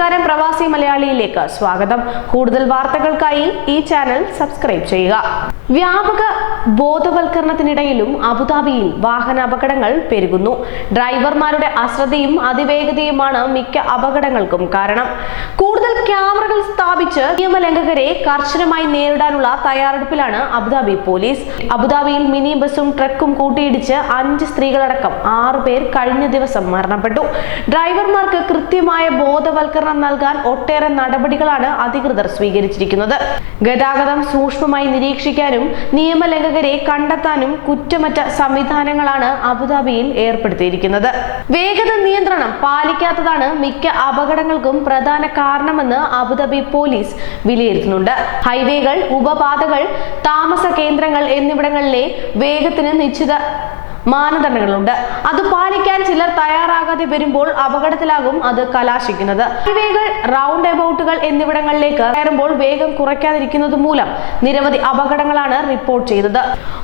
നമസ്കാരം പ്രവാസി മലയാളിയിലേക്ക് സ്വാഗതം. കൂടുതൽ വാർത്തകൾക്കായി ഈ ചാനൽ സബ്സ്ക്രൈബ് ചെയ്യുക. വ്യാപക ബോധവൽക്കരണത്തിനിടയിലും അബുദാബിയിൽ വാഹന അപകടങ്ങൾ പെരുകുന്നു. ഡ്രൈവർമാരുടെ അശ്രദ്ധയും അതിവേഗതയുമാണ് മിക്ക അപകടങ്ങൾക്കും കാരണം. കൂടുതൽ ക്യാമറകൾ സ്ഥാപിച്ച് നിയമലംഘകരെ കർശനമായി നേരിടാനുള്ള തയ്യാറെടുപ്പിലാണ് അബുദാബി പോലീസ്. അബുദാബിയിൽ മിനി ബസും ട്രക്കും കൂട്ടിയിടിച്ച് അഞ്ച് സ്ത്രീകളടക്കം ആറ് പേർ കഴിഞ്ഞ ദിവസം മരണപ്പെട്ടു. ഡ്രൈവർമാർക്ക് കൃത്യമായ ബോധവൽക്കരണം നൽകാൻ ഒട്ടേറെ നടപടികളാണ് അധികൃതർ സ്വീകരിച്ചിരിക്കുന്നത്. ഗതാഗതം സൂക്ഷ്മമായി നിരീക്ഷിക്കാനും നിയമലംഘകരെ കണ്ടെത്താനും കുറ്റമറ്റ സംവിധാനങ്ങളാണ് അബുദാബിയിൽ ഏർപ്പെടുത്തിയിരിക്കുന്നത്. വേഗത നിയന്ത്രണം പാലിക്കാത്തതാണ് മിക്ക അപകടങ്ങൾക്കും പ്രധാന കാരണമെന്ന് അബുദാബി പോലീസ് വിലയിരുത്തുന്നുണ്ട്. ഹൈവേകൾ ഉപപാതകൾ താമസ കേന്ദ്രങ്ങൾ എന്നിവിടങ്ങളിലെ വേഗത്തിന് നിശ്ചിത മാനദണ്ഡങ്ങളുണ്ട്. അത് പാലിക്കാൻ ചിലർ തയ്യാറാകാതെ വരുമ്പോൾ അപകടത്തിലാകും അത് കലാശിക്കുന്നത്. ഹൈവേകൾ റൗണ്ട് എബൌട്ടുകൾ എന്നിവിടങ്ങളിലേക്ക് കയറുമ്പോൾ വേഗം കുറയ്ക്കാതിരിക്കുന്നത് മൂലം നിരവധി അപകടങ്ങളാണ് റിപ്പോർട്ട് ചെയ്തത്.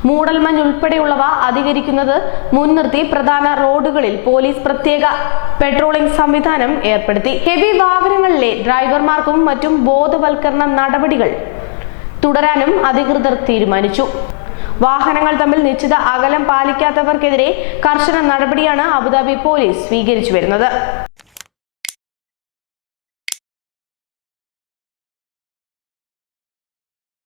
മൂടൽമഞ്ഞ് ഉൾപ്പെടെയുള്ളവ അധികരിക്കുന്നത് മുൻനിർത്തി പ്രധാന റോഡുകളിൽ പോലീസ് പ്രത്യേക പെട്രോളിംഗ് സംവിധാനം ഏർപ്പെടുത്തി. ഹെവി വാഹനങ്ങളിലെ ഡ്രൈവർമാർക്കും മറ്റും ബോധവൽക്കരണ നടപടികൾ തുടരാനും അധികൃതർ തീരുമാനിച്ചു. വാഹനങ്ങൾ തമ്മിൽ നിശ്ചിത അകലം പാലിക്കാത്തവർക്കെതിരെ കർശന നടപടിയാണ് അബുദാബി പോലീസ് സ്വീകരിച്ചു വരുന്നത്.